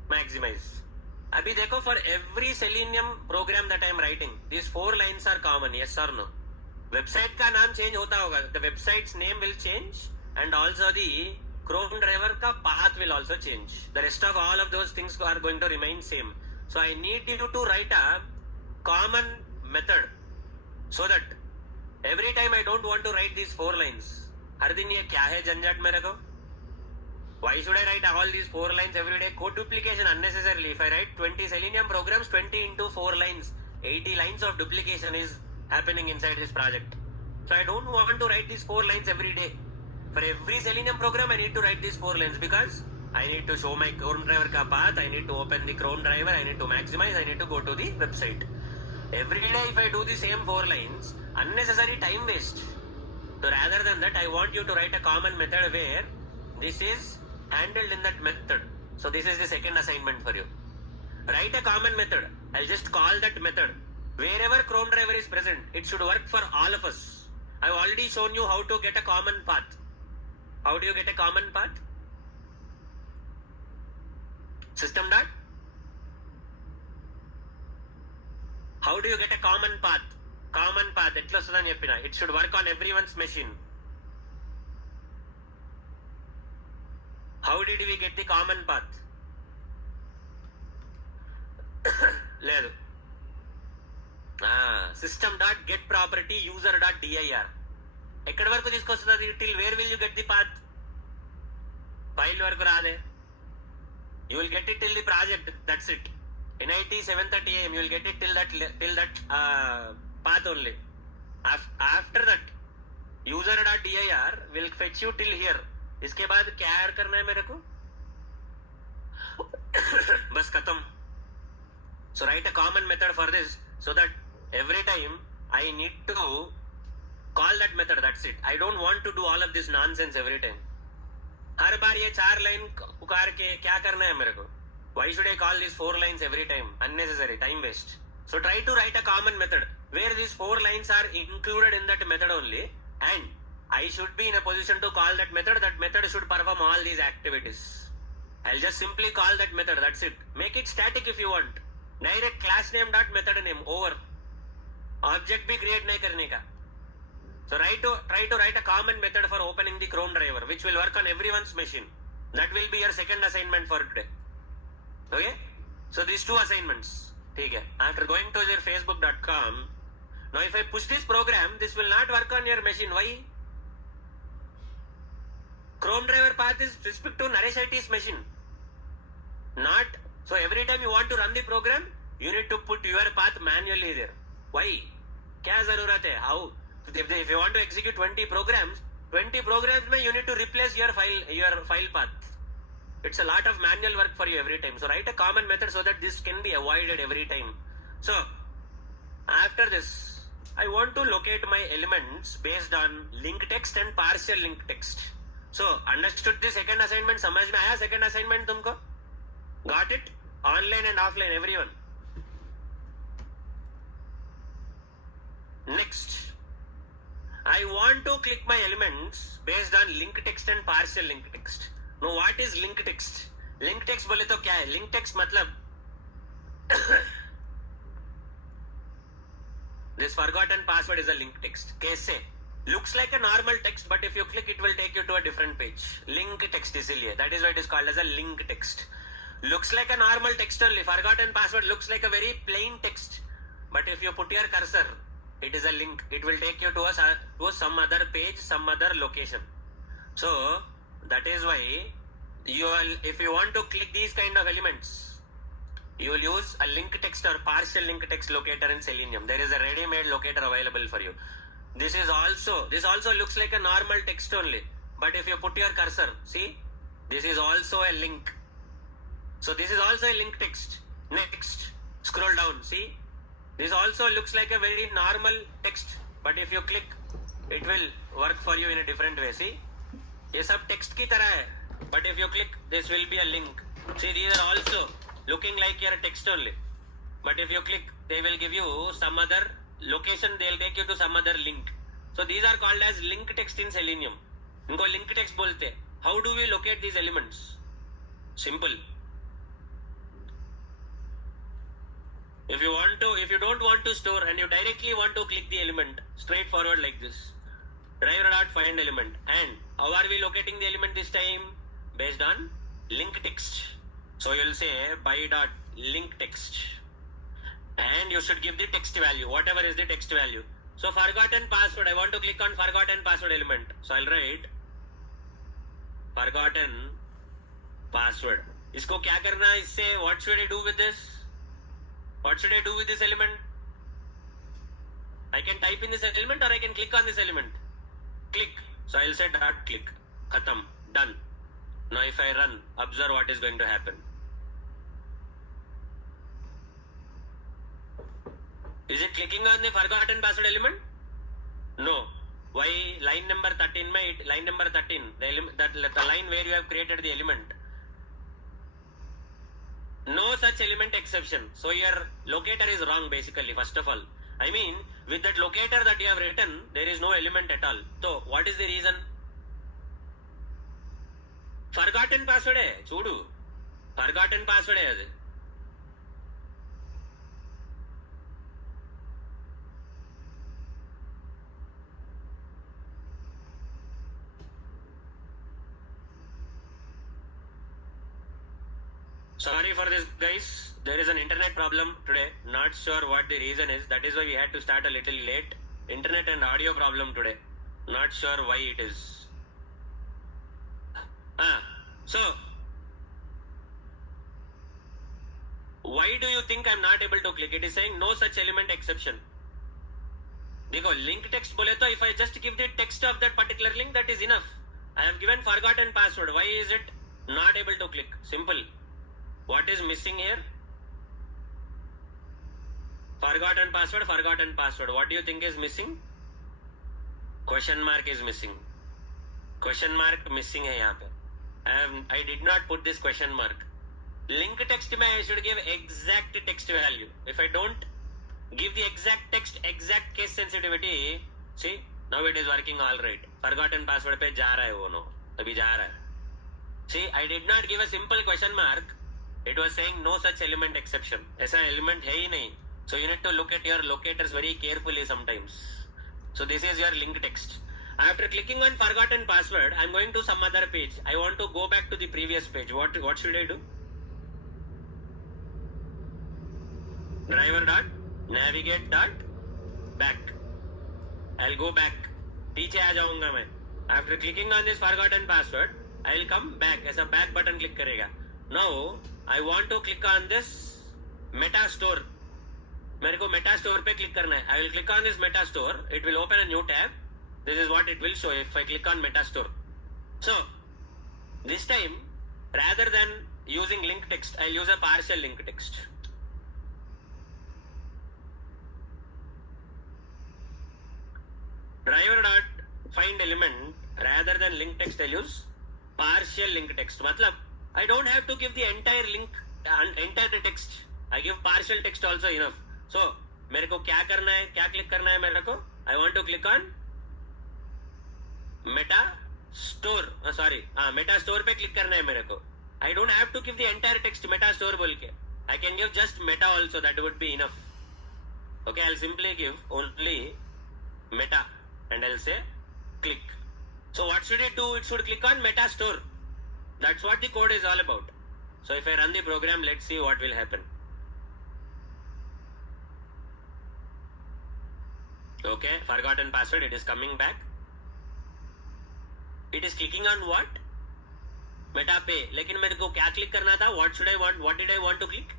maximize. अभी देखो, for every Selenium program that I am writing, these 4 lines are common, yes or no? Website का नाम change होता होगा. The website's name will change and also the Chrome driver का path will also change. The rest of all of those things are going to remain same. So I need you to write a common method so that every time I don't want to write these 4 lines. हर दिन ये क्या है झंझट मेरे को? Why should I write all these 4 lines every day? Code duplication unnecessarily. If I write 20 Selenium programs, 20 into 4 lines, 80 lines of duplication is happening inside this project. So I don't want to write these 4 lines every day. For every Selenium program, I need to write these 4 lines because I need to show my Chrome driver ka path, I need to open the Chrome driver, I need to maximize, I need to go to the website. Every day if I do the same 4 lines, unnecessary time waste. So rather than that, I want you to write a common method where this is handled in that method. So this is the second assignment for you. Write a common method. I'll just call that method. Wherever Chrome driver is present, it should work for all of us. I've already shown you how to get a common path. How do you get a common path? System dot. How do you get a common path? Common path. It should work on everyone's machine. How did we get the common path? లేదు. System dot get property user dot dir. ఎక్కడి వరకు తీసుకొస్తుంది? Till where will you get the path? File వరకు రాదే. You will get it till the project. That's it. NIT 7:30 AM. You will get it till that path only. After that, user dot dir will fetch you till here. इसके बाद क्या add करना है मेरे को? बस खत्म. So write a common method for this so that every time I need to call that method. That's it. I don't want to do all of this nonsense every time. हर बार ये 4 line उकार के क्या करना है मेरे को? Why should I call these 4 lines every time? Unnecessary time waste. So try to write a common method where these 4 lines are included in that method only, and I should be in a position to call that method. That method should perform all these activities. I'll just simply call that method. That's it. Make it static if you want. Direct class name dot method name over. Object भी create नहीं करने का. So try to write a common method for opening the Chrome driver, which will work on everyone's machine. That will be your second assignment for today. Okay? So these 2 assignments. ठीक है. After going to your facebook.com, now if I push this program, this will not work on your machine. Why? Chrome driver path is specific to Naresh IT's machine. Not. So every time you want to run the program, you need to put your path manually there. Why? क्या जरूरत है? How? If you want to execute 20 programs में you need to replace your file path. It's a lot of manual work for you every time. So write a common method so that this can be avoided every time. So after this, I want to locate my elements based on linked text and partial linked text. So understood the second assignment? समझ में आया second assignment तुमको? Got it? Online and offline, everyone. Next, I want to click my elements based on linked text and partial linked text. Now what is linked text? Linked text बोले तो क्या है? Linked text मतलब this forgotten password is a linked text. कैसे? Looks like a normal text, but if you click, it will take you to a different page. Linked text इसीलिए. That is why it is called as a linked text. Looks like a normal text only. Forgotten password looks like a very plain text, but if you put your cursor, it is a link. It will take you to some other page, some other location. So that is why if you want to click these kind of elements, you will use a linked text or partial linked text locator in Selenium. There is a ready-made locator available for you. This also looks like a normal text only, but if you put your cursor, see, this is also a link. So this is also a link text. Next, scroll down. See, this also looks like a very normal text, but if you click, it will work for you in a different way. See, ये सब text की तरह है, but if you click, this will be a link. See, these are also looking like your text only, but if you click, they will give you some other location. They'll take you to some other link. So these are called as link text in Selenium. इनको link text बोलते हैं. How do we locate these elements? Simple. If you don't want to store and you directly want to click the element straightforward like this, driver dot find element. And how are we locating the element this time? Based on link text. So you'll say by dot link text, and you should give the text value, whatever is the text value. So forgotten password, I want to click on forgotten password element. So I'll write forgotten password. इसको क्या करना है इससे? What should I do with this? What should I do with this element? I can type in this element or I can click on this element. Click. So I'll say dot click. Khatam. Done. Now if I run, observe what is going to happen. Is it clicking on the forgotten password element? No. Why? Line number 13 line number 13, the line where you have created the element. No such element exception. So your locator is wrong basically, first of all. I mean, with that locator that you have written, there is no element at all. So what is the reason? Forgotten password hai. Chudu. Forgotten password hai. Sorry for this, guys. There is an internet problem today. Not sure what the reason is. That is why we had to start a little late. Internet and audio problem today. Not sure why it is. So, why do you think I'm not able to click? It is saying no such element exception. देखो, link text बोले तो if I just give the text of that particular link, that is enough. I have given forgotten password. Why is it not able to click? Simple. What is missing here? Forgotten password, forgotten password. What do you think is missing? Question mark is missing. Question mark missing है यहाँ पे. I did not put this question mark. Link text में I should give exact text value. If I don't give the exact text, exact case sensitivity, see, now it is working all right. Forgotten password पे जा रहा है वो, no, अभी जा रहा है. See, I did not give a simple question mark. It was saying no such element exception. ऐसा element है ही नहीं. So you need to look at your locators very carefully sometimes. So this is your link text. After clicking on forgotten password, I'm going to some other page. I want to go back to the previous page. What should I do? Driver dot navigate dot back. I'll go back. पीछे आ जाऊंगा मैं. After clicking on this forgotten password, I'll come back. ऐसा back button click करेगा. Now I want to click on this meta store. मेरे को meta store पे click करना है. I will click on this meta store. It will open a new tab. This is what it will show if I click on meta store. So this time, rather than using link text, I'll use a partial link text. Driver dot find element, rather than link text, I'll use partial link text. मतलब I don't have to give the entire link, entire text. I give partial text also enough. So मेरे को क्या करना है, क्या click करना है मेरे को? I want to click on meta store. Meta store पे click करना है मेरे को. I don't have to give the entire text meta store बोल के. I can give just meta also. That would be enough. Okay, I'll simply give only meta and I'll say click. So what should it do? It should click on meta store. That's what the code is all about. So if I run the program, let's see what will happen. Okay, forgotten password. It is coming back. It is clicking on what? Meta pay. लेकिन मेरे को क्या click करना था? What should I want? What did I want to click?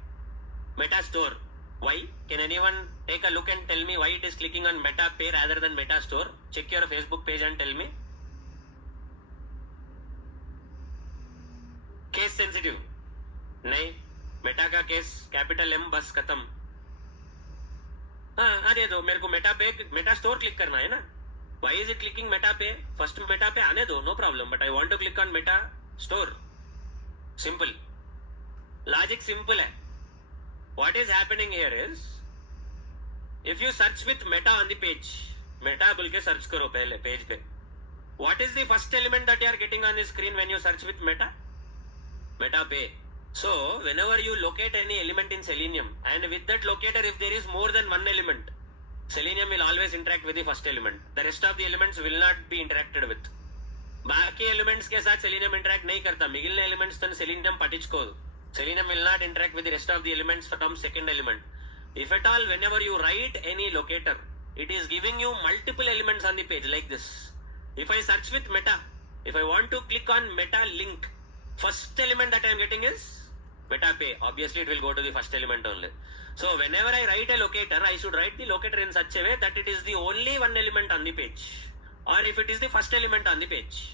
Meta store. Why? Can anyone take a look and tell me why it is clicking on meta pay rather than meta store? Check your Facebook page and tell me. Case sensitive. नहीं, Meta का case capital M बस खत्म. हाँ आने दो मेरे को. Meta store click करना है ना. Why is it clicking Meta पे? फर्स्ट मेटा पे आने दो, no problem, but I want to click on Meta store. Simple logic, simple है. What is happening here is, if you search with meta on the page, meta बोल के search करो पहले page पे. What is the first element that you are getting on the screen when you search with meta? Meta pay. So whenever you locate any element in Selenium, and with that locator if there is more than one element, Selenium will always interact with the first element. The rest of the elements will not be interacted with. बाकी elements के साथ Selenium interact नहीं करता. मिगिलिन elements तो Selenium पटिंచుకోదు. Selenium will not interact with the rest of the elements from second element. If at all, whenever you write any locator, it is giving you multiple elements on the page like this. If I search with meta, if I want to click on meta link, first element that I am getting is meta pay. Obviously it will go to the first element only. So whenever I write a locator, I should write the locator in such a way that it is the only one element on the page, or if it is the first element on the page,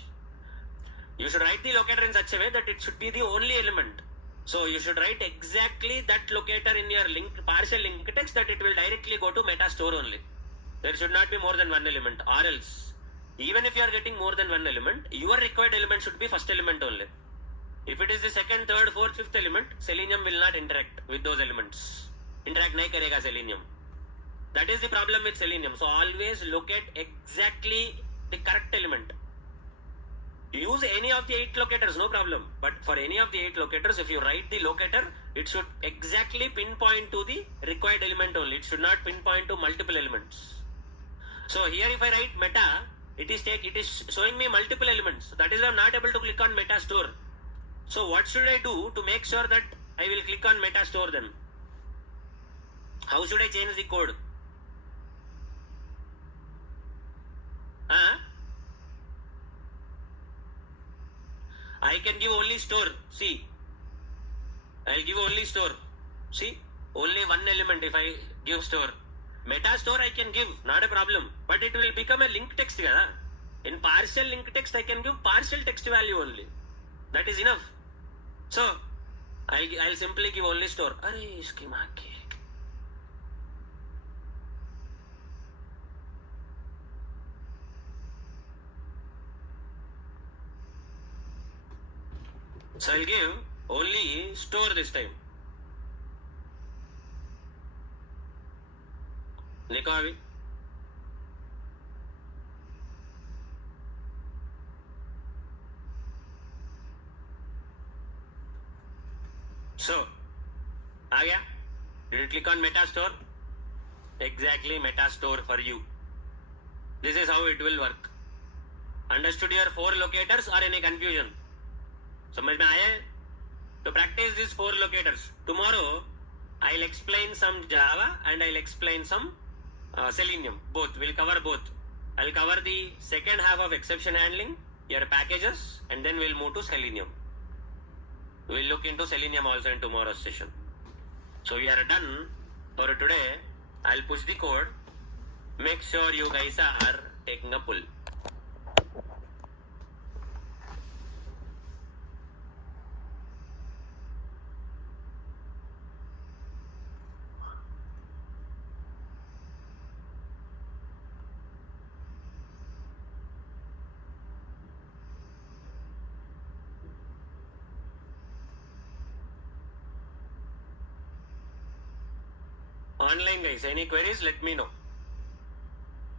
you should write the locator in such a way that it should be the only element. So you should write exactly that locator in your link, partial link text, that it will directly go to meta store only. There should not be more than one element, or else even if you are getting more than one element, your required element should be first element only. If it is the second, third, fourth, fifth element, Selenium will not interact with those elements. Interact nahi karega Selenium. That is the problem with Selenium. So always locate exactly the correct element. Use any of the 8 locators, no problem. But for any of the 8 locators, if you write the locator, it should exactly pinpoint to the required element only. It should not pinpoint to multiple elements. So here if I write meta, it is showing me multiple elements. That is why I am not able to click on meta store. So what should I do to make sure that I will click on meta store then? How should I change the code? I can give only store. See, I'll give only store. See, only one element if I give store. Meta store I can give, not a problem. But it will become a link text. Kada? In partial link text I can give partial text value only. That is enough. So, I'll simply give only store. Arey, iski maa ki. So I'll give only store this time. देखो अभी so आ गया. Did you click on meta store? Exactly, meta store for you. This is how it will work. Understood your 4 locators or any confusion? समझ में आया? तो practice these 4 locators. Tomorrow I'll explain some Java and I'll explain some Selenium. Both. We'll cover both. I'll cover the second half of exception handling, your packages, and then we'll move to Selenium. We'll look into Selenium also in tomorrow's session. So we are done for today. I'll push the code. Make sure you guys are taking a pull. Online guys, any queries, let me know.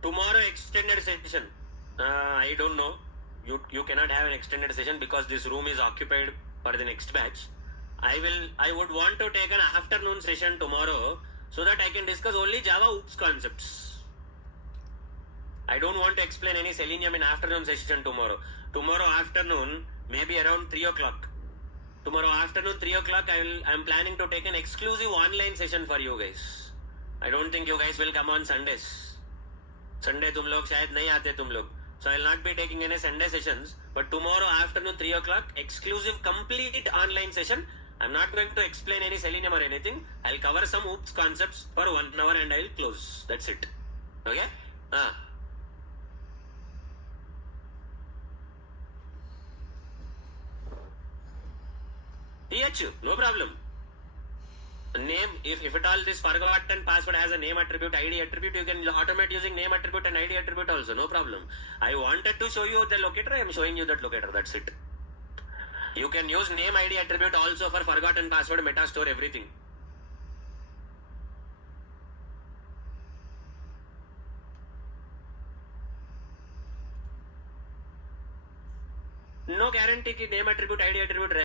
Tomorrow extended session, I don't know, you cannot have an extended session because this room is occupied for the next batch. I would want to take an afternoon session tomorrow so that I can discuss only Java OOPS concepts. I don't want to explain any Selenium in afternoon session tomorrow. Tomorrow afternoon, maybe around 3 o'clock. Tomorrow afternoon 3 o'clock, I'm planning to take an exclusive online session for you guys. I don't think you guys will come on Sundays. Sunday तुम लोग शायद नहीं आते तुम लोग. So I'll not be taking any Sunday sessions. But tomorrow afternoon 3 o'clock, exclusive complete online session. I'm not going to explain any Selenium or anything. I'll cover some OOPS concepts for 1 hour and I'll close. That's it. Okay? చేయొచ్చు, no problem. Name, if at all this forgotten password has a name attribute, ID attribute, you can automate using name attribute and ID attribute also, no problem. I wanted to show you the locator, I am showing you that locator, that's it. You can use name ID attribute also for forgotten password, meta store, everything. No guarantee ki name attribute, ID attribute